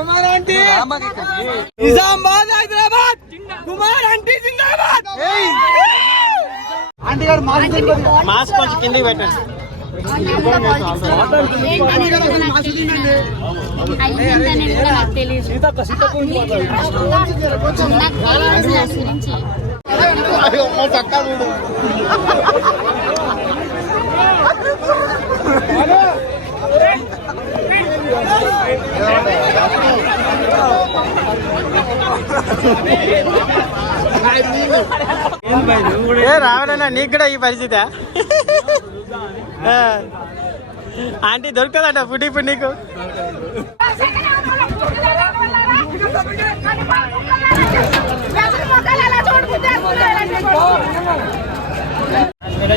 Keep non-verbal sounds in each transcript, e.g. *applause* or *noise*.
Kumar aunty Nizamabad Hyderabad! Kumar aunty జిందాబాద్! Aunty గారు mask కొంచెం కిందికి పెట్టండి కూడా నాకు తెలియదు నాకు తెలియదు దాని గురించి ఏ రావడన్నా నీకు కూడా ఈ పరిస్థితి ఆంటీ దొరుకుతుందట ఫుడ్ ఇప్పుడు నీకు?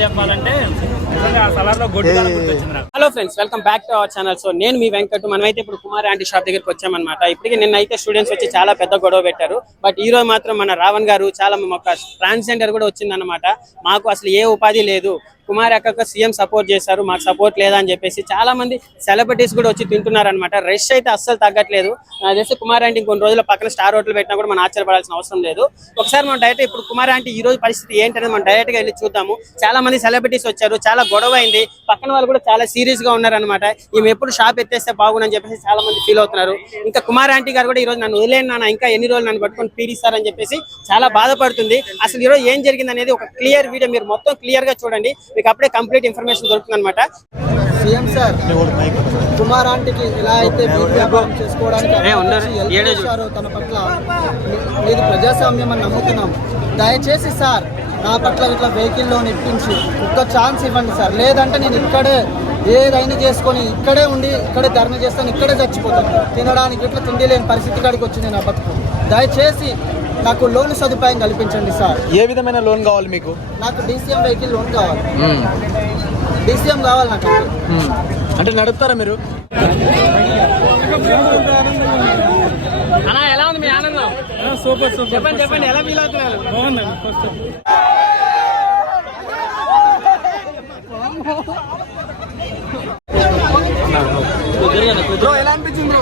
చెప్పాలంటే hello friends welcome back to our channel so నేను మీ వెంకట్ మనమైతే ఇప్పుడు కుమార్ ఆంటీ షాప్ దగ్గరికి వచ్చామన్నమాట. ఇప్పటికి నిన్నైతే అయితే స్టూడెంట్స్ వచ్చి చాలా పెద్ద గొడవ పెట్టారు. బట్ ఈ రోజు మాత్రం మన రావణ్ గారు చాలా ఒక ట్రాన్స్జెండర్ కూడా వచ్చిందన్నమాట. మాకు అసలు ఏ ఉపాధి లేదు. కుమార్ అక్కకు సీఎం సపోర్ట్ చేశారు మాకు సపోర్ట్ లేదని చెప్పేసి చాలా మంది సెలబ్రిటీస్ కూడా వచ్చి తింటున్నారు అనమాట రష్ అయితే అస్సలు తగ్గట్లేదు. తెలిసి కుమార్ ఆంటీ కొన్ని రోజుల పక్కన స్టార్ హోటల్ పెట్టినా కూడా మనం ఆశ్చర్యపడాల్సిన అవసరం లేదు. ఒకసారి మనం డైరెక్ట్ ఇప్పుడు కుమార్ ఆంటీ ఈ రోజు పరిస్థితి ఏంటనేది మనం డైరెక్ట్గా వెళ్ళి చూద్దాము. చాలా మంది సెలబ్రిటీస్ వచ్చారు చాలా గొడవ అయింది. పక్కన వాళ్ళు కూడా చాలా సీరియస్గా ఉన్నారనమాట ఈమె ఎప్పుడు షాప్ ఎత్తేస్తే బాగుండని చెప్పేసి చాలా మంది ఫీల్ అవుతున్నారు. ఇంకా కుమార్ ఆంటీ గారు కూడా ఈ రోజు నన్ను వదిలేను నాన్న ఇంకా ఎన్ని రోజులు నన్ను పట్టుకొని పీడిస్తారని చెప్పేసి చాలా బాధపడుతుంది. అసలు ఈ రోజు ఏం జరిగింది అనేది ఒక క్లియర్ వీడియో మీరు మొత్తం క్లియర్గా చూడండి. మీకు అప్పుడే కంప్లీట్ ఇన్ఫర్మేషన్ దొరుకుతుంది అనమాట సీఎం సార్ కుమార్ ఆంటీకి ఎలా అయితే వీధి వ్యాపారం చేసుకోవడానికి తన పట్ల. ఇది ప్రజాస్వామ్యం అని నమ్ముతున్నాం. దయచేసి సార్ నా పట్ల ఇట్లా వెహికల్ లోన్ ఇప్పించి ఒక్క ఛాన్స్ ఇవ్వండి సార్. లేదంటే నేను ఇక్కడే ఏదైనా చేసుకొని ఇక్కడే ఉండి ఇక్కడే ధర్మ చేస్తాను ఇక్కడే చచ్చిపోతాను. తినడానికి ఇట్లా తిండి లేని పరిస్థితి కాడికి వచ్చింది నా బతుకు. దయచేసి నాకు లోన్ సదుపాయం కల్పించండి సార్. ఏ విధమైన లోన్ కావాలి మీకు? నాకు డీసీఎం వెహికల్ లోన్ కావాలి. డీసీఎం కావాలి నాకు. అంటే నడుపుతారా మీరు? అన్నా ఎలా ఉంది మీ ఆనందం? Super super. చెప్పండి చెప్పండి ఎలా ఫీల్ అవుతున్నారు? బ్రో ఎలా అనిపించింది బ్రో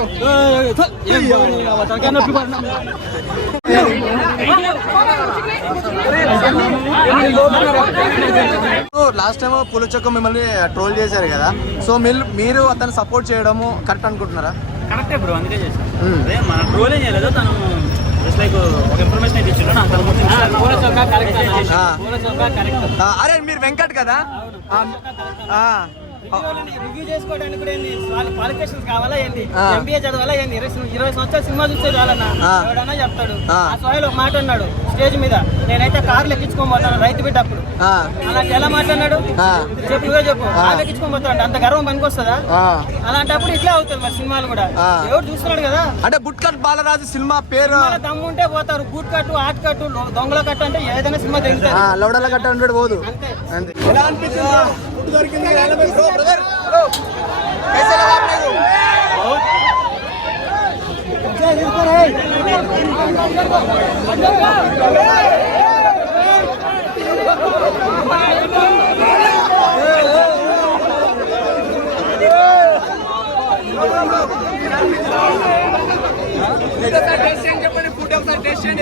లాస్ట్ టైం పులచొక్క మిమ్మల్ని ట్రోల్ చేశారు కదా. సో మీరు మీరు అతను సపోర్ట్ చేయడము కరెక్ట్ అనుకుంటున్నారా? కరెక్టే బ్రో అందుకే అదే మన ట్రోల్ ఏం చేయలేదు తను జస్ట్ లైక్ ఒక ఇన్ఫర్మేషన్ అయితే ఇచ్చిండు నాకు ఆ, అరే మీరు వెంకట్ కదా? ఆ, ఆ, రివ్యూ చేసుకోవడానికి కూడా ఏంది? వాళ్ళ క్వాలిఫికేషన్స్ కావాలా ఏంది. ఎంబీఏ చదవాలా ఏంది? ఇరవై సం- ఇరవై సంవత్సరాలు సినిమా చూస్తే చాలన్నా? ఆ. ఎవడన్నా చెప్తాడు. ఆ. సోహెల్ ఒక మాట అన్నాడు స్టేజ్ మీద. నేనైతే కార్లు ఎక్కించుకోబోతాను రైతు బిడ్డ అప్పుడు. ఆ, అలాంటి ఎలా మాట్లాడినాడు? ఆ. చెప్పు. కార్లు ఎక్కించుకోబోతాడు అంత గర్వం పనికొస్తుందా. అలాంటప్పుడు ఇట్లే అవుతుంది మరి సినిమాలు కూడా. ఎవరు చూస్తున్నాడు కదా? అంటే బుట్కట్ బాలరాజు సినిమా పేరు సినిమాలో దమ్ము ఉంటే పోతారు. గూట్ కట్టు ఆట్ కట్టు దొంగల కట్టు అంటే ఏదైనా సినిమా తెలుస్తుంది ఆ, లౌడల గట్ట ఉండడు పోదు. అంతే. ఎలా దొరికింది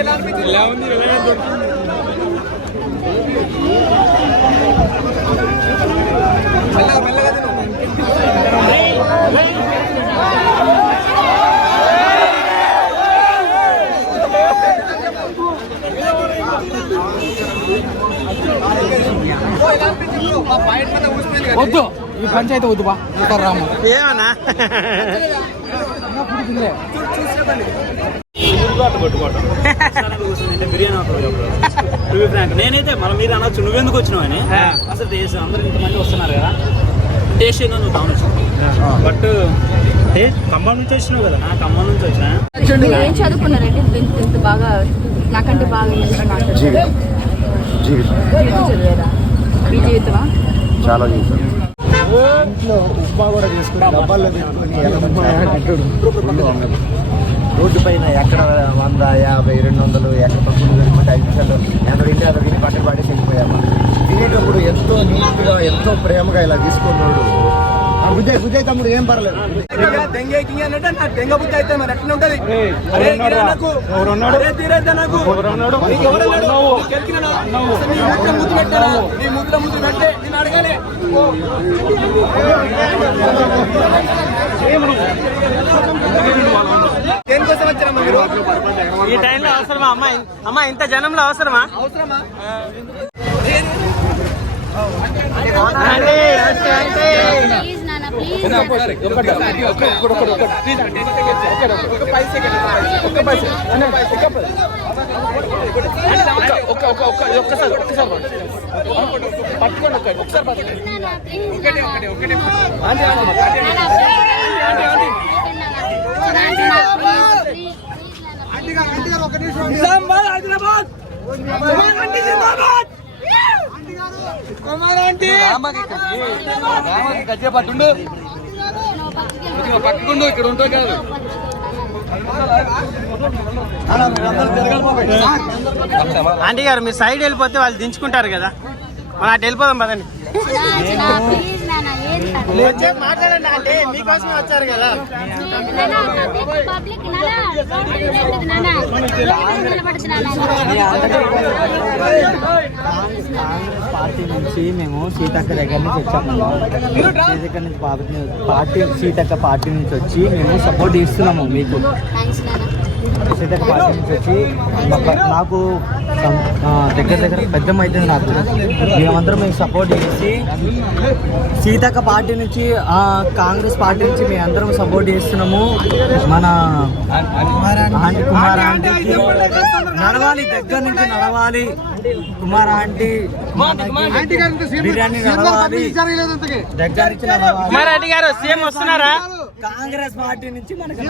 ఎలా ఉంది? ఎలా దొరికింది వద్దు. ఈ పంచాయతీ వద్దు బా. రాము. ఏమన్నా? నేనైతే మళ్ళీ మీరు అనొచ్చు నువ్వెందుకు వచ్చినావు అని. అసలు టేస్ట్ అందరు ఇంతమంది వస్తున్నారు కదా. టేస్ట్ ఏందో నువ్వు వచ్చినావు బట్ ఖమ్మం నుంచి వచ్చినావు కదా? ఖమ్మం నుంచి వచ్చినా. ఏం చదువుకున్నారంటే ఇంత ఇంత బాగా నాకంటే బాగా జీవితమా? చాలా ఇంట్లో ఉప్మా కూడా చేసుకుని డబ్బాల్లో పెట్టుకుని ఫుల్ అమ్మేది. రోడ్డు పైన ఎక్కడ వంద యాభై రెండు వందలు ఎక్కడ తక్కువ దొరికితే ఐదు నిమిషాలు ఎనభై ఇంటి అక్కడ తిని పక్కన పడేసి వెళ్ళిపోయాము? తినేటప్పుడు ఎంతో నీట్గా ఎంతో ప్రేమగా ఇలా తీసుకున్నాడు. ఆ బుజ్జాయి బుజ్జాయి తమ్ముడు ఏం పర్లేదు. అంటే నా దెంగ బుద్ధి అయితే మరి ఎట్లా ఉంటది. అరే కిరాణకు అరే తీరేద్దా నాకు. ముద్దు పెట్టానా? నీ ముద్ర ముద్దు పెట్టే నేను అడగాలి. దేనికోసం వచ్చారమ్మా మీరు? ఈ టైంలో అవసరమా? అమ్మా అమ్మా ఇంత జనంలో అవసరమా? అవసరమా? నాన్న ప్లీజ్ నిజామాబాద్ హైదరాబాద్ పట్టుండు పట్టుకుండు ఇక్కడ ఉంటావు కాదు ఆంటీ గారు మీరు సైడ్ వెళ్ళిపోతే వాళ్ళు దించుకుంటారు కదా. మనం అటు వెళ్ళిపోదాం పదండి. మాట్లాడండి. అంటే మీకోసమే వచ్చారు కదా. పార్టీ నుంచి మేము సీతక్క దగ్గర నుంచి వచ్చాము సీతక్క నుంచి పార్టీ పార్టీ సీతక్క పార్టీ నుంచి వచ్చి మేము సపోర్ట్ ఇస్తున్నాము మీకు. పార్టీ నుంచి వచ్చి నాకు దగ్గర దగ్గర పెద్ద అవుతుంది నాకు. మేమందరం మీకు సపోర్ట్ చేసి సీతక్క పార్టీ నుంచి ఆ, కాంగ్రెస్ పార్టీ నుంచి మేము అందరం సపోర్ట్ చేస్తున్నాము. మన కుమార్ ఆంటీకి నడవాలి దగ్గర నుంచి నడవాలి. కుమార్ ఆంటీ బిర్యానీ నడవాలి. దగ్గర నుంచి నడవాలి. కుమార్ రెడ్డి గారు సీఎం వస్తున్నారా? కాంగ్రెస్ పార్టీ నుంచి మనకు.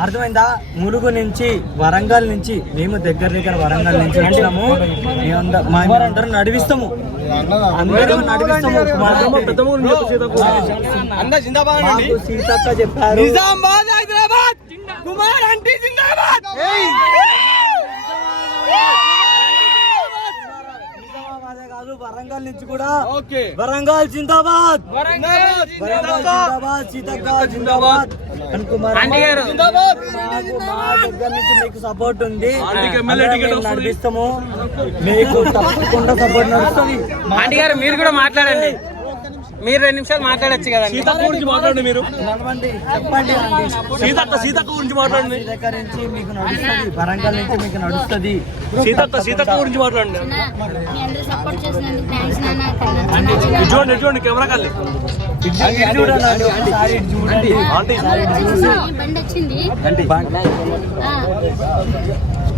అర్థమైందా? ములుగు నుంచి వరంగల్ నుంచి మేము దగ్గర దగ్గర వరంగల్ నుంచి వచ్చినాము. మేమంద- మేమందరం నడిపిస్తాము అందరం సీతక్క. చెప్పారు. నిజామాబాద్ హైదరాబాద్! కుమార్ ఆంటీ జిందాబాద్ కాదు వరంగల్ నుంచి కూడా ఓకే. వరంగల్ జిందాబాద్. జిందాబాద్. సీతక్క జిందాబాద్. మాకు సపోర్ట్ ఉంది. నడిపిస్తాము. మీకు తప్పకుండా సపోర్ట్ నడుస్తుంది. మీరు కూడా మాట్లాడండి. మీరు రెండు నిమిషాలు మాట్లాడొచ్చు కదండి. సీతక్క గురించి మాట్లాడండి మీరు. నడవండి చెప్పండి సీతక్క సీతక్క గురించి మాట్లాడండి. దగ్గర నుంచి మీకు నడుస్తుంది వరంగల్ నుంచి మీకు నడుస్తుంది. సీతక్క సీతక్క గురించి మాట్లాడండి. మీ అందరూ సపోర్ట్ చేసినందుకు థ్యాంక్స్ నాన్న చూడండి చూడండి కెమెరా కల్లి చూడండి బండి వచ్చింది.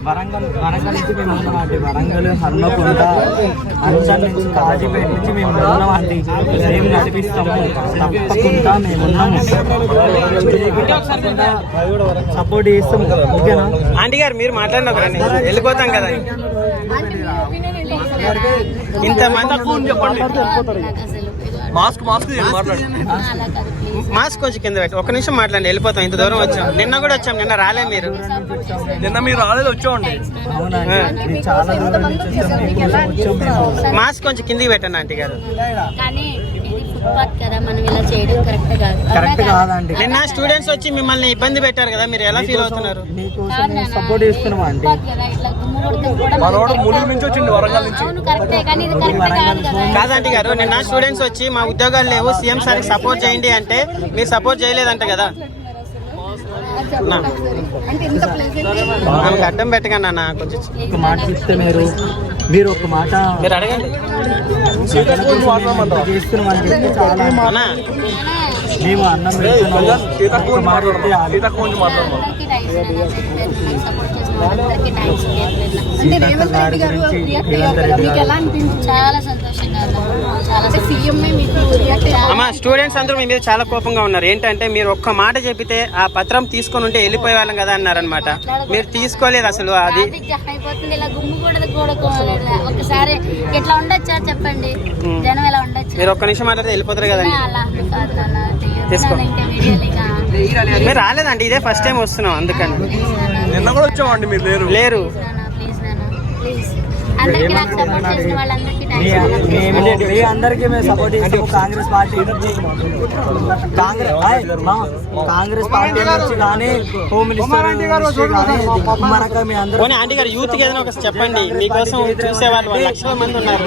వరంగల్ నుంచి మేము వరంగల్ హన్మకొండ అంచల్ నుంచి కాజీపేట నుంచి మేము ఉన్నామంటే సేమ్ నడిపిస్తాము తప్పకుండా మేము ఉన్నాము సపోర్ట్ చేస్తాము ఓకేనా ఆంటీ గారు మీరు మాట్లాడిన ఒక రండి. వెళ్ళిపోతాం కదా ఇంతమంది చెప్పండి మాస్క్ మాస్క్ మాస్క్ కొంచెం కింద పెట్టి ఒక నిమిషం మాట్లాడండి వెళ్ళిపోతాం ఇంత దూరం వచ్చాం. నిన్న కూడా వచ్చాం నిన్న రాలే మీరు. నిన్న మీరు రాలేదు వచ్చామండి మాస్క్ కొంచెం కిందికి పెట్టండి ఆంటీ గారు. ఫుట్పాత్ కదా మనం ఇలా చేయడం కరెక్ట్ కాదు. కరెక్ట్ కాదండి. నిన్న స్టూడెంట్స్ వచ్చి మిమ్మల్ని ఇబ్బంది పెట్టారు కదా మీరు ఎలా ఫీల్ అవుతున్నారు? మేము సపోర్ట్ చేస్తున్నాం అండి ఫుట్పాత్ కదా ఇట్లా దుమ్ము కొడితే కూడా మనోడు మనకి ములుగు నుంచి వచ్చిండు వరంగల్ నుంచి. అవును కరెక్టే కానీ ఇది కరెక్ట్ కాదు కదా. కాదంటీ గారు నిన్న స్టూడెంట్స్ వచ్చి మా ఉద్యోగాలు లేవు సీఎం సార్కి సపోర్ట్ చేయండి అంటే మీరు సపోర్ట్ చేయలేదంట కదా. అడ్డం పెట్టకండి అన్న కొంచెం ఒక మాట చెప్తే మీరు మీరు ఒక మాట మీరు అడగండి. చేస్తున్నాం మేము అన్నం సపోర్ట్ చేసిన గారు చాలా అమ్మా స్టూడెంట్స్ అందరూ మీ మీద చాలా కోపంగా ఉన్నారు. ఏంటంటే మీరు ఒక్క మాట చెప్పితే ఆ పత్రం తీసుకొని ఉంటే వెళ్ళిపోయే వాళ్ళం కదా అన్నారనమాట మీరు తీసుకోలేదు అసలు అది. ఒకసారి ఇట్లా ఉండొచ్చా చెప్పండి? జనం ఎలా ఉండొచ్చు? మీరు ఒక్క నిమిషం మాట్లాడితే వెళ్ళిపోతారు కదండి. మీరు రాలేదండి ఇదే ఫస్ట్ టైం వస్తున్నాం అందుకని. నిన్న కూడా వచ్చామండి మీరు లేరు. లేరు. ప్లీజ్. అందరికీ నాకు సపోర్ట్ చేసిన వాళ్ళందరికీ మీ థ్యాంక్స్ మీ అందరికీ మేము సపోర్ట్ చేస్తాము కాంగ్రెస్ పార్టీ. కాంగ్రెస్ కాంగ్రెస్ పార్టీ నుంచి కానీ హోమ్ మినిస్టర్ మరొక మీ అందరూ పోనీ ఆంటీ గారు యూత్కి ఏదైనా ఒక చెప్పండి మీకోసం చూసే వాళ్ళు లక్షల మంది ఉన్నారు.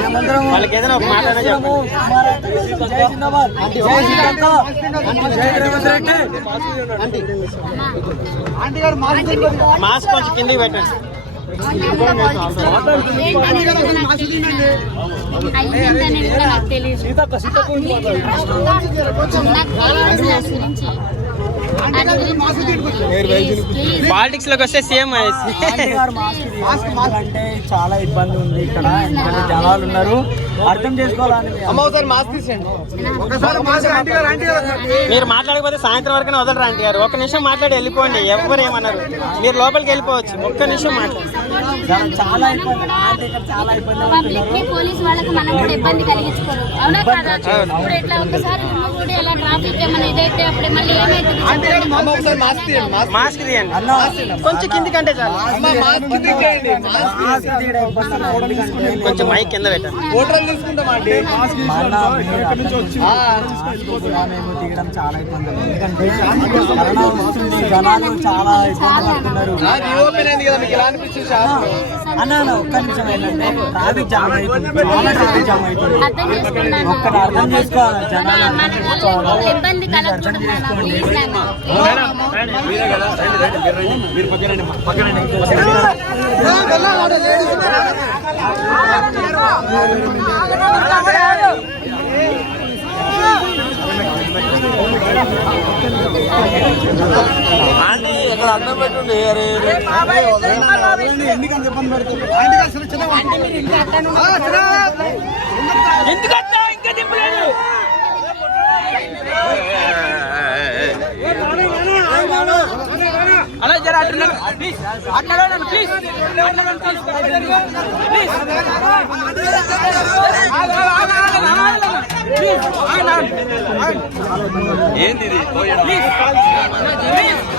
వాళ్ళకి ఏదైనా ఒక మాట చెప్పండి. మాస్క్ కొంచెం కిందికి పెట్టండి. నాకు తెలియదు. నాకు తెలియదు దాని పాలిటిక్స్లోకి వస్తే సేమ్. ఎందుకంటే చాలా ఇబ్బంది ఉంది ఇక్కడ. ఎందుకంటే జనాలు ఉన్నారు. అర్థం చేసుకోవాలని మీ అమ్మ ఒకసారి మాస్క్ తీసేయండి. ఒకసారి మాస్క్ ఆంటీ గారు ఆంటీ గారు మీరు మాట్లాడకపోతే సాయంత్రం వరకు వదలరా ఆంటీ గారు? ఒక్క నిమిషం మాట్లాడి వెళ్ళిపోండి. ఎవరు ఏమన్నారు? మీరు లోపలికి వెళ్ళిపోవచ్చు. ఒక్క నిమిషం మాట్లాడి. చాలా ఇబ్బంది. ఆంటీ ఇక్కడ చాలా ఇబ్బంది పబ్లిక్కి పోలీస్ వాళ్ళకి మనం కూడా ఇబ్బంది కలిగించుకోరు. అవునా కదా? ఇప్పుడు ఇట్లా ఒక్కసారి కూడా ఇలా ట్రాఫిక్ ఏమైనా ఇదైతే అప్పుడు మళ్ళీ ఏమైతుంది? చెప్పండి. అమ్మ ఒకసారి మాస్క్ తీయండి మాస్క్ మాస్క్ తీయండి. అన్న కొంచెం చాలు. అన్న. ఎందుకంటే కొంచెం మైక్ కింద పెట్టండి. తీసుకుంటామండి చాలా ఇబ్బంది. ఎందుకంటే జనాలు చాలా ఇబ్బంది పడుతున్నారు. కదా అన్న అన్న, ఒక్క నిమిషం ఏంటంటే ట్రాఫిక్ జామ్ అవుతుంది. చాలా ట్రాఫిక్ జామ్ అవుతుంది. ఒక్కటి అర్థం చేసుకోవాలి జనాలు అర్థం వల్ల మీరే కదా రండి రండి మీరు రండి మీరు పక్కన రండి పక్కన రండి అలా జర ప్లీజ్ అట్లా ప్లీజ్ ఏంది ఎవరు లోపలికి ప్లీజ్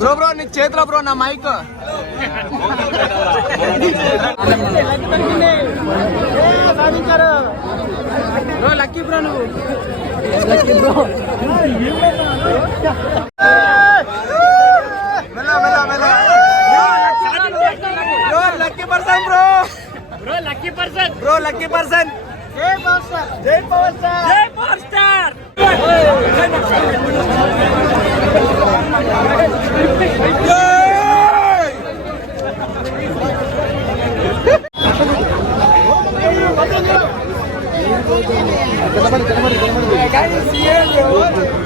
బ్రో బ్రో నీ చేతిలో బ్రో నా మైక్. బ్రో లక్కీ బ్రో నువ్వు. Bro lucky person bro. Bro lucky person. Bro lucky person. జై పవర్ స్టార్ జై పవర్ స్టార్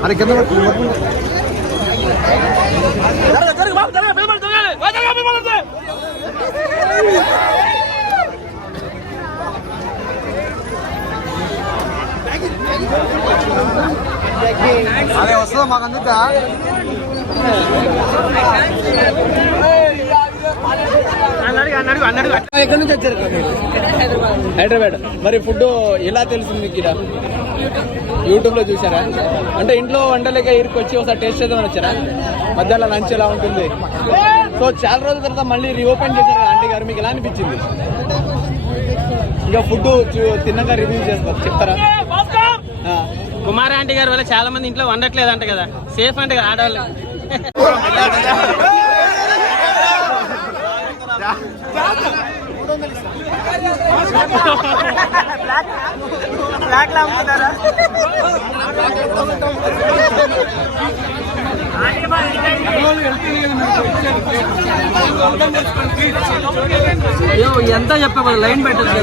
అరే కింద అదే వస్తుందా మాకు అందుతా ఎక్కడి నుంచి వచ్చారు? హైదరాబాద్. మరి ఫుడ్ ఎలా తెలిసింది మీకు ఇక్కడ? యూట్యూబ్లో చూసారా అంటే ఇంట్లో వండలేక ఇరికి వచ్చి ఒకసారి టేస్ట్ చేద్దామని వచ్చారా? మధ్యాహ్నం లంచ్ ఎలా ఉంటుంది? సో చాలా రోజుల తర్వాత మళ్ళీ రీఓపెన్ చేశారు ఆంటీ గారు. మీకు ఎలా అనిపించింది? ఇంకా ఫుడ్ తిన్నాక రివ్యూ చేస్తారు చెప్తారా. కుమార్ ఆంటీ గారి వల్ల చాలా మంది ఇంట్లో వండట్లేదు అంట కదా. సేఫ్ అంటే కదా ఆడవాళ్ళు. ఎంత చెప్పా లైన్ పెట్టచ్చు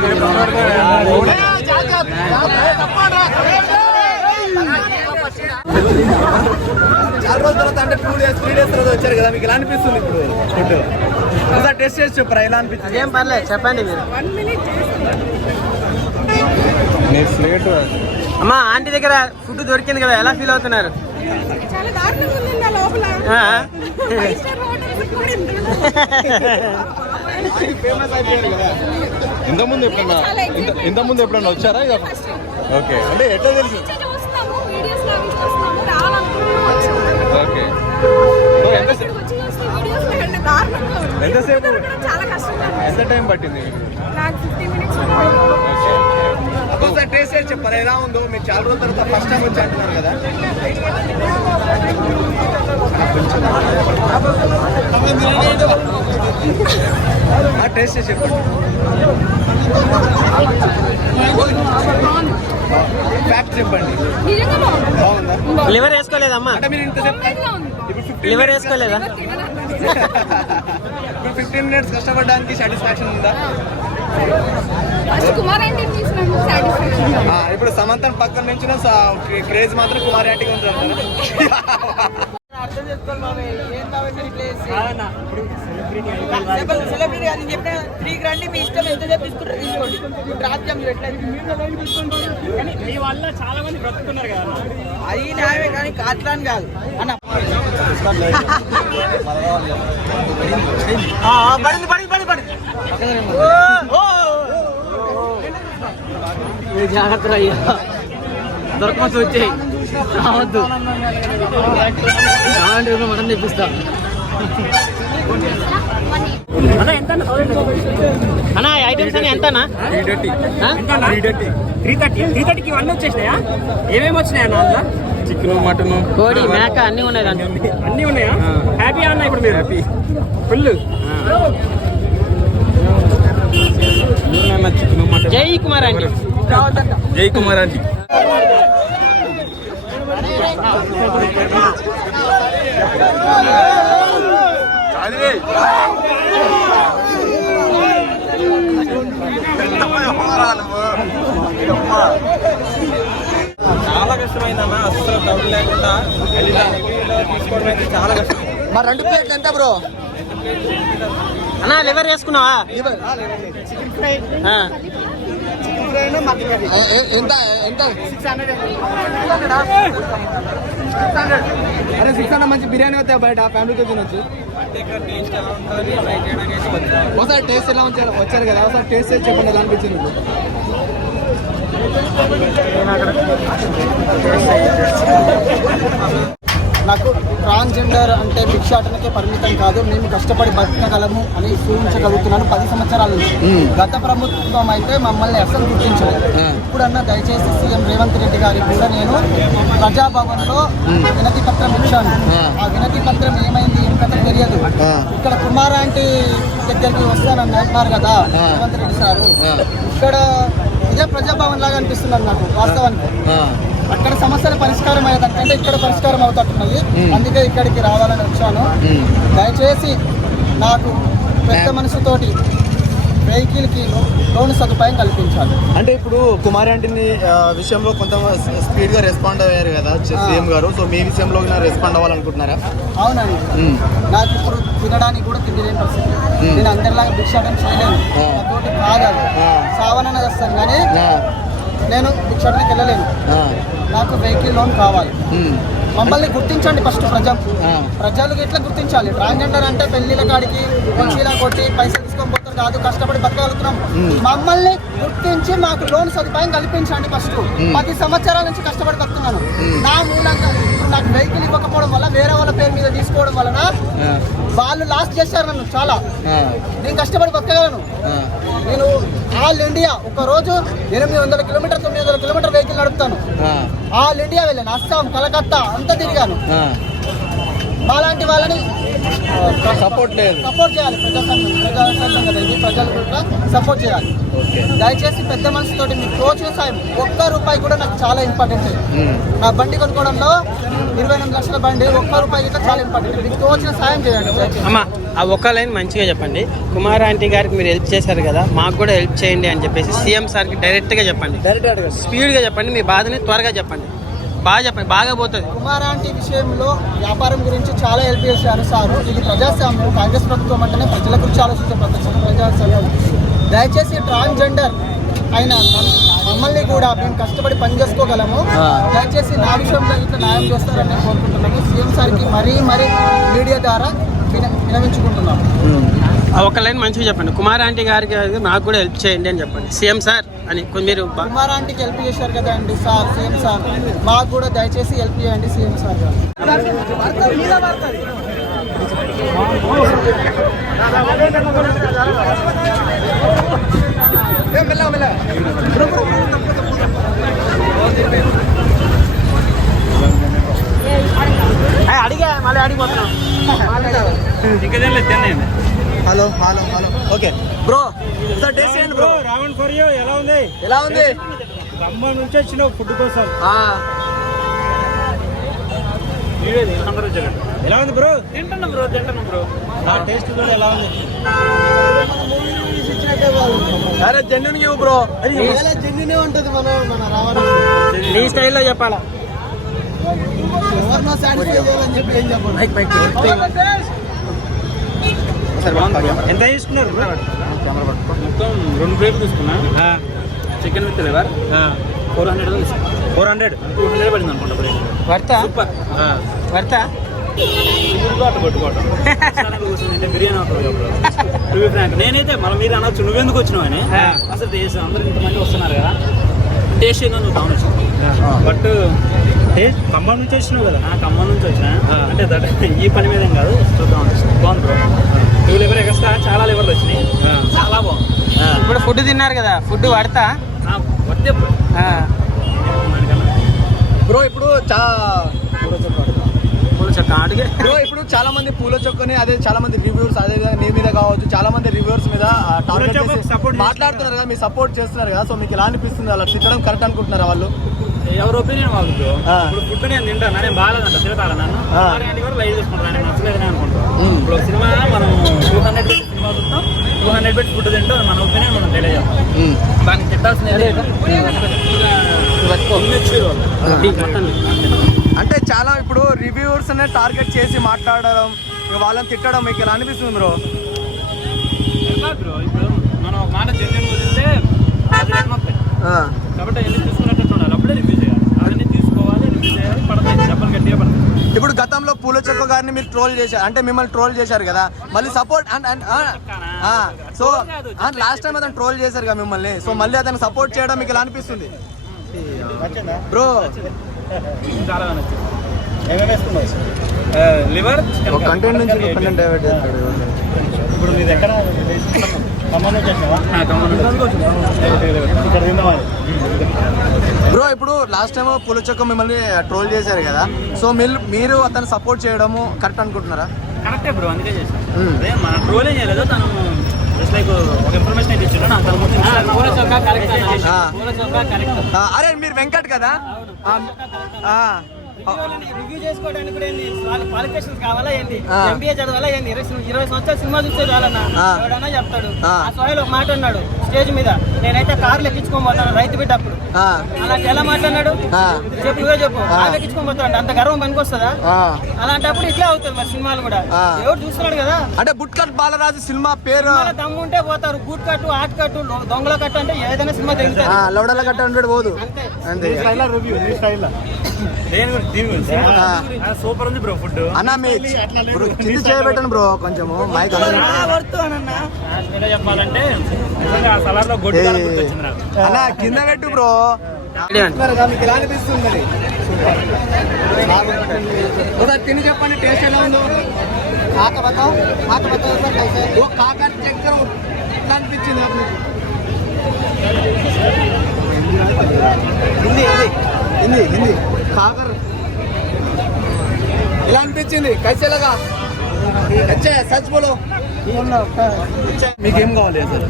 చాలా రోజుల తర్వాత అంటే టూ డేస్ త్రీ డేస్ తర్వాత వచ్చారు కదా మీకు ఎలా అనిపిస్తుంది ఇప్పుడు ఫుడ్ ఒకసారి టెస్ట్ చేసి చెప్పరా ఎలా అనిపించింది ఏం పర్లేదు చెప్పండి మీరు. అమ్మా ఆంటీ దగ్గర ఫుడ్ దొరికింది కదా ఎలా ఫీల్ అవుతున్నారు? చాలా దారుణంగా ఉంది నా లోపల. ఆ? ఫైవ్ స్టార్ హోటల్స్ కూడా ఇంత ఇంత ముందు ఎప్పుడన్నా ఇంత excitement. ఇంత ముందు ఎప్పుడన్నా వచ్చారా ఇక? ఓకే అంటే ఎట్లా తెలుసు? ఎంతసేపు? చాలా కష్టంగా ఉంది. ఎంత టైం పట్టింది? నాకు మినిట్స్ టేస్ట్ చేసి చెప్పరా ఎలా ఉందో మీరు చాలా రోజుల తర్వాత ఫస్ట్ టైం వచ్చి అంటున్నారు కదా. ఆ టేస్ట్ చేసి చెప్పండి. ఫ్యాక్ట్ చెప్పండి. బాగుంది. లివర్ వేసుకోలేదమ్మా. అంటే మీరు ఇంత. ఇప్పుడు లివర్ వేసుకోలేదా? ఫిఫ్టీన్ మినిట్స్ కష్టపడడానికి సాటిస్ఫాక్షన్ ఉందా? ఇప్పుడు సమంతన్ పక్కన నుంచి క్రేజ్ మాత్రం కుమార్ యాటికి ఉంటుంది అర్థం చేసుకోవాలి ఏం సెలబ్రిటీ అని చెప్పిన త్రీ గ్రాండ్ మీ ఇష్టం ఎంత తీసుకోండి. మీ వల్ల చాలా మంది బ్రతుకున్నారు కదా. అది న్యాయమే కానీ అట్లా అని కాదు. అన్న పడింది పడింది పడింది పడింది జాగ్రత్త అయ్యా దొరకమని వచ్చాయి రావద్దు రావండి మనం తెప్పిస్తా అన్న ఐటమ్స్ అని ఎంతనా three thirty three thirty three థర్టీకి ఇవన్నీ వచ్చేసినాయా? ఏమేమి వచ్చినాయా అన్న అందులో? Chicken mutton. కోడి మేక అన్ని ఉన్నాయి అన్నీ ఉన్నాయా. హ్యాపీ అన్న ఇప్పుడు మీరు? Happy full. చికెన్ మటన్ జై కుమార్ అండి జై కుమార్ అండి చాలా కష్టమైందన్న. అస్సలు డబ్బులు లేకుండా తీసుకోవడం అయితే చాలా కష్టం. మా రెండు ప్లేట్లు ఎంత బ్రో? అన్న లివర్ వేసుకున్నావా? ఆ. ఎంత ఎంత? అరే సిక్స్ హండ్రెడ్ మంచి బిర్యానీ అవుతాయి బయట? ఫ్యామిలీతో తినొచ్చు. ఒకసారి టేస్ట్ ఎలా వచ్చారు వచ్చారు కదా ఒకసారి టేస్ట్ చేసి చెప్పండి ఎలా నాకు ట్రాన్స్జెండర్ అంటే భిక్షాటనకే పరిమితం కాదు మేము కష్టపడి బతకగలము అని సూచించగలుగుతున్నాను పది సంవత్సరాల నుంచి. గత ప్రభుత్వం అయితే మమ్మల్ని అసలు గుర్తించలేదు. ఇప్పుడన్నా దయచేసి సీఎం రేవంత్ రెడ్డి గారికి కూడా నేను ప్రజాభవన్లో వినతి పత్రం ఇచ్చాను. ఆ వినతి పత్రం ఏమైంది ఏం కథ తెలియదు. ఇక్కడ కుమార్ ఆంటీ దగ్గరికి వస్తానని అంటున్నారు కదా రేవంత్ రెడ్డి సారు. ఇక్కడ ఇదే ప్రజాభవన్ లాగా అనిపిస్తుంది నాకు వాస్తవానికి. అక్కడ సమస్యల పరిష్కారం అయ్యేదానికంటే ఇక్కడ పరిష్కారం అవుతట్టున్నది అందుకే ఇక్కడికి రావాలని వచ్చాను. దయచేసి నాకు పెద్ద మనసుతోటి వెహికల్కి లోన్ సదుపాయం కల్పించాలి. అంటే ఇప్పుడు కుమార్ ఆంటీని విషయంలో కొంత స్పీడ్గా రెస్పాండ్ అయ్యారు కదా సీఎం గారు. సో మీ విషయంలో రెస్పాండ్ అవ్వాలనుకుంటున్నారా? అవునండి. నాకు ఇప్పుడు తినడానికి కూడా తిండి లేని పరిస్థితి నేను అందరిలాగా భిక్షాటం చేయలేను. కాదు సావనన్న చేస్తాను కానీ నేను భిక్షాటనకి వెళ్ళలేను. నాకు వెహికల్ లోన్ కావాలి. మమ్మల్ని గుర్తించండి ఫస్ట్ ప్రజలు. ప్రజలు ఎట్లా గుర్తించాలి? ట్రాన్స్జెండర్ అంటే పెళ్ళిల కాడికి కొట్టి పైసలు తీసుకొని కాదు కష్టపడి బతకగలుగుతున్నాం మమ్మల్ని గుర్తించి మాకు లోన్ సదుపాయం కల్పించండి ఫస్ట్ పది సంవత్సరాల నుంచి కష్టపడి బతుకున్నాను నా మూలంగా నాకు వెహికల్ ఇవ్వకపోవడం వల్ల వేరే వాళ్ళ పేరు మీద తీసుకోవడం వలన వాళ్ళు లాస్ట్ చేశారు నన్ను చాలా. నేను కష్టపడి బతకగలను. నేను ఆల్ ఇండియా ఒక రోజు ఎనిమిది వందల కిలోమీటర్ తొమ్మిది వందల కిలోమీటర్ వెహికల్ నడుపుతాను. ఆల్ ఇండియా వెళ్ళాను అస్సాం కలకత్తా అంతా తిరిగాను. మాలాంటి వాళ్ళని సపోర్ట్ లేదు. సపోర్ట్ చేయాలి. ప్రజాస్వామ్యం ప్రజాస్వామ్యం కదా ఇది ప్రజలు కూడా సపోర్ట్ చేయాలి. దయచేసి పెద్ద మనసుతోటి మీకు తోచిన సాయం. ఒక్క రూపాయి కూడా నాకు చాలా ఇంపార్టెంట్ నా బండి కొనుక్కోవడంలో ఇరవై ఎనిమిది లక్షల బండి ఒక్క రూపాయి కూడా చాలా ఇంపార్టెంట్ మీకు తోచిన సాయం చేయండి. అమ్మా ఆ ఒక్క లైన్ మంచిగా చెప్పండి. కుమార్ ఆంటీ గారికి మీరు హెల్ప్ చేశారు కదా మాకు కూడా హెల్ప్ చేయండి అని చెప్పేసి సీఎం సార్కి డైరెక్ట్గా చెప్పండి. స్పీడ్గా చెప్పండి మీ బాధని త్వరగా చెప్పండి. బాగా చెప్పండి బాగా పోతుంది. కుమారాంటి విషయంలో వ్యాపారం గురించి చాలా హెల్ప్ చేశారు సార్. ఇది ప్రజాస్వామ్యం కాంగ్రెస్ ప్రభుత్వం అంటేనే ప్రజల గురించి ఆలోచించే ప్రజాస్వామ్యం. దయచేసి ట్రాన్స్జెండర్ అయిన మమ్- మమ్మల్ని కూడా మేము కష్టపడి పని చేసుకోగలము. దయచేసి నా విషయంలో ఇట్లా న్యాయం చేస్తారని నేను కోరుకుంటున్నాను సీఎం సార్కి మరీ మరీ మీడియా ద్వారా విన వినవించుకుంటున్నాము. ఆ ఒక్క లైన్ మంచిగా చెప్పండి. కుమార్ ఆంటీ గారికి నాకు కూడా హెల్ప్ చేయండి అని చెప్పండి. CM sir. అని కొంచెం మీరు కుమారాంటికి హెల్ప్ చేశారు కదా అండి సార్ సీఎం సార్. మాకు కూడా దయచేసి హెల్ప్ చేయండి సీఎం సార్. అడిగా మళ్ళీ అడిగిపోతున్నాం. Hello hello hello. Okay. Bro sir taste చేయండి బ్రో. రావణ్ ఫర్ యూ ఎలా ఉంది? ఎలా ఉంది? ఖమ్మం నుంచి వచ్చినావు ఫుడ్ కోసం. ఎలా ఉంది బ్రో తింటున్నాం బ్రో తింటున్నాం బ్రో ఆ టేస్ట్ కూడా ఎలా ఉంది? అరే జెన్యున్ ఇవ్వు బ్రో జెన్యునే ఉంటుంది మన మన రావడం మీ స్టైల్లో చెప్పాలా? ఎవరినో సాటిస్ఫై చేయాలని చెప్పి ఏం మైక్ ఎంత తీసుకున్నారు? మొత్తం రెండు ప్లేట్లు తీసుకున్నా. Chicken with liver four hundred four hundred two hundred పడింది అనుకుంటా ప్లేట్. వర్తా? సూపర్. వర్తా? *laughs* నేనైతే మళ్ళీ మీరు అనొచ్చు నువ్వెందుకు వచ్చినావు అని. అసలు టేస్ట్ అందరూ ఇంతమంది వస్తున్నారు కదా. టేస్ట్ ఏందో నువ్వు వచ్చి బట్ ఖమ్మం నుంచి వచ్చినావు కదా. ఖమ్మం నుంచి వచ్చిన. అంటే దట్ ఈ పని మీద ఏం కాదు చూద్దాం బాగుంది బ్రో. టూ లివర్ ఎక్స్ట్రా చాలా లివర్లు వచ్చినాయి. చాలా బాగుంది. ఇప్పుడు ఫుడ్ తిన్నారు కదా ఫుడ్ పడతా. మనకన్నా. బ్రో ఇప్పుడు చా అడిగే. బ్రో ఇప్పుడు చాలా మంది పూల చొక్కని అదే చాలా మంది రివ్యూర్స్ అదే నీ మీద కావచ్చు చాలా మంది రివ్యూర్స్ మీద పూల చేసి support మాట్లాడుతున్నారు కదా మీరు సపోర్ట్ చేస్తున్నారు కదా సో మీకు ఎలా అనిపిస్తుంది అలా తిట్టడం కరెక్ట్ అనుకుంటున్నారా వాళ్ళు? ఎవరి ఒపీనియన్ వాళ్ళు. ఇప్పుడు? ఫుడ్ నేను తింటాను? నేను బాగాలేదంట తింటాను నన్ను? కూడా లైవ్ చేసుకుంటాను? నేను నచ్చలేదని అనుకుంటాను ఇప్పుడు సినిమా మనం టూ హండ్రెడ్ పెట్టి సినిమా చూస్తాం. టూ హండ్రెడ్ పెట్టి ఫుడ్ తింటాం. మన ఒపీనియన్ మనం తెలియజేస్తాం. దానికి తిట్టాల్సింది అంటే చాలా ఇప్పుడు రివ్యూవర్స్ అనే టార్గెట్ చేసి మాట్లాడడం వాళ్ళని తిట్టడం మీకు ఎలా అనిపిస్తుంది బ్రో? బ్రో? ఇప్పుడు మనం ఒక మాట జెన్యున్ కాబట్టి ఎన్ని తీసుకున్నట్టు అప్పుడే రివ్యూ చేయాలి. అవన్నీ తీసుకోవాలి రివ్యూ చేయాలి పడతాయి. చెప్పలు గట్టిగా పడతాయి. ఇప్పుడు గతంలో పూల చొక్క గారిని మీరు ట్రోల్ చేశారు. అంటే మిమ్మల్ని ట్రోల్ చేశారు కదా. మళ్ళీ సపోర్ట్ సో లాస్ట్ టైం అతను ట్రోల్ చేశారు కదా మిమ్మల్ని. సో మళ్ళీ అతను సపోర్ట్ చేయడం మీకు ఎలా అనిపిస్తుంది? బ్రో లివర్ కంటెంట్ నుంచి కంటెంట్ డైవర్ట్ చేస్తాడు. ఇప్పుడు మీది ఎక్కడ ఖమ్మం నుంచి ఇక్కడ తిందామని బ్రో ఇప్పుడు లాస్ట్ టైం పూల చొక్క మిమ్మల్ని ట్రోల్ చేశారు కదా. సో మీరు మీరు అతను సపోర్ట్ చేయడము కరెక్ట్ అనుకుంటున్నారా? కరెక్టే బ్రో అందుకే. అదే మన ట్రోల్ ఏం చేయలేదు తను జస్ట్ లైక్ ఒక ఇన్ఫర్మేషన్ అయితే ఇచ్చాడు నాకు అరే మీరు వెంకట్ కదా? ఆ, ఆ, రివ్యూ చేసుకోవడానికి కూడా ఏంది? వాళ్ళ క్వాలిఫికేషన్స్ కావాలా ఏంది. ఎంబీఏ చదవాలా ఏంది? ఇరవై సంవత్సరాలు సినిమా చూస్తే చాలన్నా. ఎవడన్నా చెప్తాడు. ఆ. సోహెల్ ఒక మాట అన్నాడు స్టేజ్ మీద నేనైతే కార్లు ఎక్కించుకోబోతాను రైతు బిడ్డ అప్పుడు. అలాంటి ఎలా మాట్లాడినాడు ఆ. చెప్పు నువ్వే చెప్పు. కార్లు ఎక్కించుకోబోతాడు అంత గర్వం పనికొస్తుందా. అలాంటప్పుడు ఇట్లే అవుతుంది మరి సినిమాలు కూడా. ఎవరు చూస్తున్నాడు కదా? అంటే బుట్కట్ బాలరాజు సినిమా పేరు సినిమాలో దమ్ము ఉంటే పోతారు. గూట్ కట్టు ఆట్ కట్టు దొంగల కట్టు అంటే ఏదైనా సినిమా తెలుస్తుంది. ఆ, లౌడల గట్ట ఉండడు పోదు. అంతే. రివ్యూ నీ సూపర్ ఉంది బ్రో ఫుడ్. అన్న మీ బ్రో, కింది చేయబెట్టండి బ్రో కొంచెము. మైక్ చెప్పాలంటే నిజంగా ఆ సలాడ్లో గొడ్డు కారం గుర్తొచ్చింది నాకు. అన్న కింద పెట్టు బ్రో. తిని చెప్పండి టేస్ట్ ఎలా ఉందో. ఆక బతాओ ఆక బతాओ సార్ కైసే ఓ కాకర చక్కెర ఎట్లా అనిపించింది హిందీ. హిందీ హిందీ. కాకర్. ఎలా అనిపించింది. కైసేలాగా అచ్చా సచ్ బోలో. మీకేం కావాలి సార్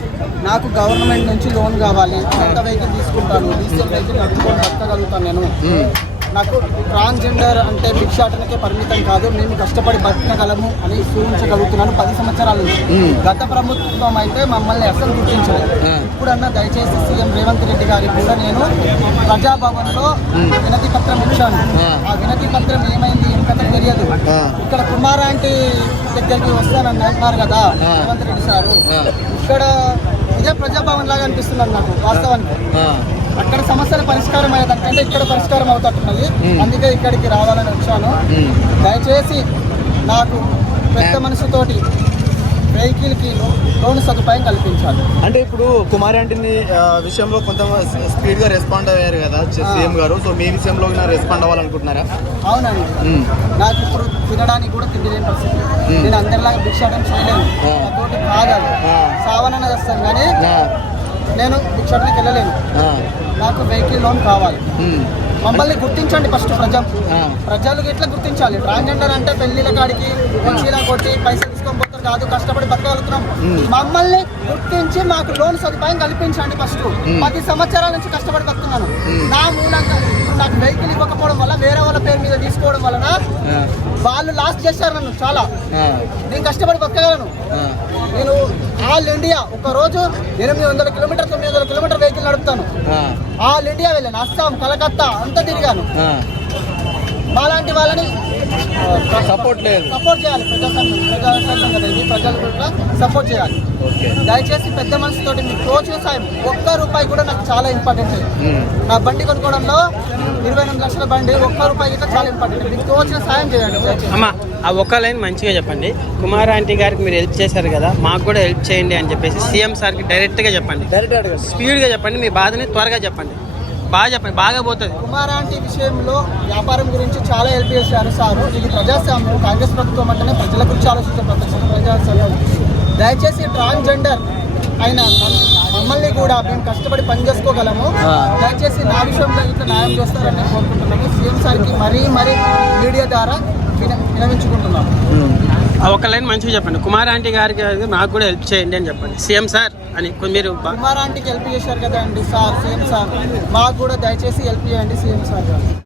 నాకు గవర్నమెంట్ నుంచి లోన్ కావాలి. కొత్త వెహికల్ తీసుకుంటాను? డీజిల్ వెహికల్ బతకగలుగుతాను నేను. నాకు ట్రాన్స్జెండర్ అంటే భిక్షాటనకే పరిమితం కాదు మేము కష్టపడి బతకగలము అని చూపించగలుగుతున్నాను పది సంవత్సరాల నుంచి. గత ప్రభుత్వం అయితే మమ్మల్ని అసలు గుర్తించలేదు. ఇప్పుడన్నా దయచేసి సీఎం రేవంత్ రెడ్డి గారికి కూడా నేను ప్రజాభవన్లో వినతి పత్రం ఇచ్చాను. ఆ వినతి పత్రం ఏమైంది కథ తెలియదు. ఇక్కడ కుమారాంటి దగ్గరికి వస్తానని అంటున్నారు కదా రేవంత్ రెడ్డి సారు. ఇక్కడ ఇదే ప్రజాభవన్ లాగా అనిపిస్తున్నారు నాకు వాస్తవానికి. అక్కడ సమస్యల పరిష్కారం అయ్యేదానికంటే ఇక్కడ పరిష్కారం అవుతున్నది. అందుకే ఇక్కడికి రావాలని వచ్చాను. దయచేసి నాకు పెద్ద మనసుతోటి వెహికల్కి లోన్ సదుపాయం కల్పించాలి. అంటే ఇప్పుడు కుమారి ఆంటీని విషయంలో కొంత స్పీడ్గా రెస్పాండ్ అయ్యారు కదా సీఎం గారు. సో మీ విషయంలో రెస్పాండ్ అవ్వాలనుకుంటున్నారా? అవునండి. నాకు ఇప్పుడు తినడానికి కూడా తిండి లేని పరిస్థితి నేను అందరిలాగా భిక్షాటం చేయలేను. నాతోటి కాగలదు సావనన్న చేస్తాను కానీ నేను భిక్షాటనకి వెళ్ళలేను. నాకు వెహికల్ లోన్ కావాలి. మమ్మల్ని గుర్తించండి ఫస్ట్ ప్రజలు. ప్రజలు ఎట్లా గుర్తించాలి? ట్రాన్స్జెండర్ అంటే పెళ్ళిల కాడికి మంచిగా కొట్టి పైసలు కాదు కష్టపడి బతకగలుగుతున్నాం మమ్మల్ని గుర్తించి మాకు లోన్ సదుపాయం కల్పించండి ఫస్ట్. పది సంవత్సరాల నుంచి కష్టపడి బతుకున్నాను నా మూలంగా నాకు వెహికల్ ఇవ్వకపోవడం వల్ల వేరే వాళ్ళ పేరు మీద తీసుకోవడం వలన వాళ్ళు లాస్ట్ చేశారు నన్ను చాలా. నేను కష్టపడి బతకగలను. నేను ఆల్ ఇండియా ఒక రోజు ఎనిమిది వందల కిలోమీటర్ తొమ్మిది వందల కిలోమీటర్ వెహికల్ నడుపుతాను. ఆల్ ఇండియా వెళ్ళాను. అస్సాం కలకత్తా అంతా తిరిగాను. మాలాంటి వాళ్ళని సపోర్ట్ లేదు. సపోర్ట్ చేయాలి ప్రజాస్వామ్యం ప్రజాస్వామ్యం కదా ఇది. ప్రజలు కూడా సపోర్ట్ చేయాలి. దయచేసి పెద్ద మనసుతోటి మీకు తోచిన సాయం. ఒక్క రూపాయి కూడా నాకు చాలా ఇంపార్టెంట్ నా బండి కొనుక్కోవడంలో ఇరవై ఎనిమిది లక్షల బండి ఒక్క రూపాయి కూడా చాలా ఇంపార్టెంట్ మీకు తోచిన సాయం చేయండి. అమ్మా ఆ ఒక్క లైన్ మంచిగా చెప్పండి. కుమార్ ఆంటీ గారికి మీరు హెల్ప్ చేశారు కదా మాకు కూడా హెల్ప్ చేయండి అని చెప్పేసి సీఎం సార్కి డైరెక్ట్గా చెప్పండి. స్పీడ్గా చెప్పండి మీ బాధని త్వరగా చెప్పండి. బాగా చెప్పండి బాగా పోతుంది. కుమారాంటి విషయంలో వ్యాపారం గురించి చాలా హెల్ప్ చేశారు సారు. ఇది ప్రజాస్వామ్యం కాంగ్రెస్ ప్రభుత్వం అంటేనే ప్రజల గురించి ఆలోచించే ప్రజాస్వామ్యం. దయచేసి ట్రాన్స్జెండర్ అయిన మమ్- మమ్మల్ని కూడా మేము కష్టపడి పని చేసుకోగలము. దయచేసి నా విషయంలో ఇట్లా న్యాయం చేస్తారని నేను కోరుకుంటున్నాను సీఎం సార్కి మరీ మరీ మీడియా ద్వారా విన ఒక లైన్ మంచిగా చెప్పండి. కుమార్ ఆంటీ గారికి నాకు కూడా హెల్ప్ చేయండి అని చెప్పండి. సీఎం సార్ అని మీరు కుమార్ ఆంటీకి హెల్ప్ చేశారు కదండి సార్ సీఎం సార్. మాకు కూడా దయచేసి హెల్ప్ చేయండి సీఎం సార్